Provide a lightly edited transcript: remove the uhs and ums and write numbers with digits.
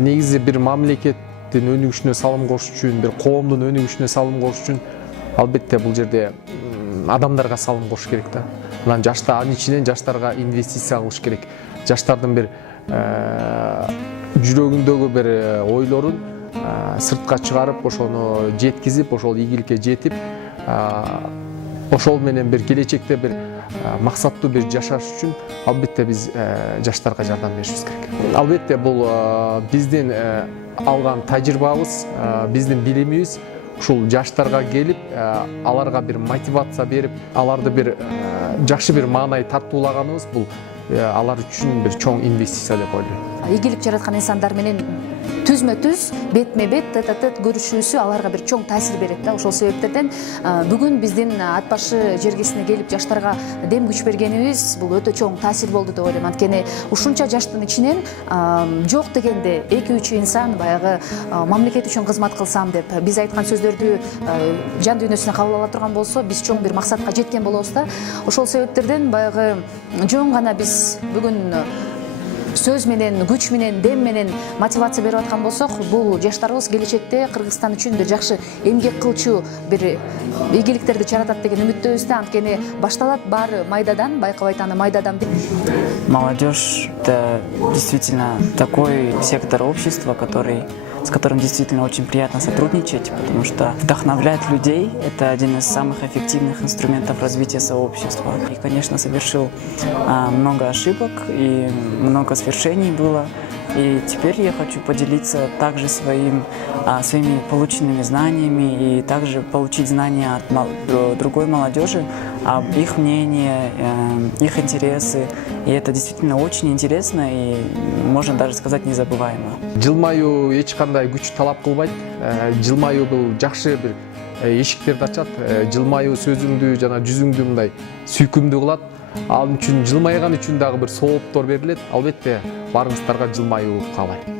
негизи бир мамлекеттин өнүгүшүнө салым кошуш үчүн, бир коомдун өнүгүшүнө салым кошуш үчүн албетте бул жерде адамдарга салым кошуш керек да. Анан анын ичинен жаштарга инвестиция кылыш керек. Жаштардын бир жүрөгүндөгү бир ойлорун сыртка чыгарып, ошону жеткизип, ошол ийгиликке жетип, ошол менен бир келечекте бир максаттуу бир жашаш үчүн албетте биз жаштарга жардам беришибиз керек. Албетте бул биздин алган тажрыйбабыз, биздин билимибиз ушул жаштарга келип, аларга бир мотивация берип, аларды бир жакшы бир маанай тартуулаганыбыз бул алар үчүн бир чоң инвестиция деп ойлойм. Ийгилик жараткан инсандар менен түзмө-түз, бетме-бет, тет-а-тет көрүшүүсү аларга бир чоң таасир берет да. Ошол себептерден бүгүн биздин ат башы жергесине келип жаштарга дем күч бергенибиз бул өтө чоң таасир болду деп ойлойм. Анткени ушунча жаштын ичинен жок дегенде 2-3 инсан баягы мамлекет үчүн кызмат кылсам деп биз айткан сөздөрдү жан дүйнөсүнө кабыл ала турган болсо, биз чоң бир максатка жеткен болобуз да. Ошол себептерден баягы жөн гана биз бүгүн сөз менен, күч менен, дем менен мотивация берип аткан болсок, бул жаштарыбыз келечекте Кыргызстан үчүн бир жакшы эмгек кылчу бир ийгиликтерди жаратат деген үмүттөбүз да. Анткени башталат баары майдадан, байкабайт аны майдадан. Молодежь – это действительно такой сектор общества, с которым действительно очень приятно сотрудничать, потому что вдохновлять людей – это один из самых эффективных инструментов развития сообщества. И, конечно, совершил много ошибок и много свершений было. И теперь я хочу поделиться также своими полученными знаниями и также получить знания от другой молодежи, об их мнении, их интересы. И это действительно очень интересно и, можно даже сказать, незабываемо. Жылмаюу эч кандай күч талап кылбайт. Жылмаюу бул жакшы бир эшиктерди ачат. Жылмаюу сөзүңдү жана жүзүңдү мындай сүйкүмдүү кылат. Ал үчүн жылмайган үчүн дагы бир сооптор берилет. Албетте барыңыздарга жылмаюу каалайм.